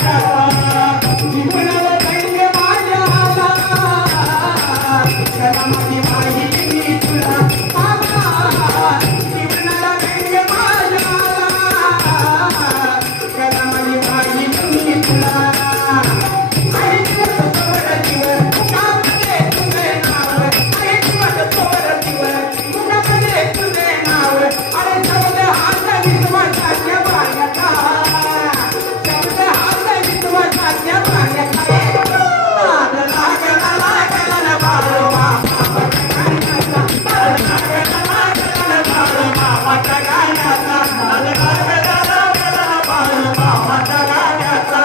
जीवनाला माझ्या गाण्याचा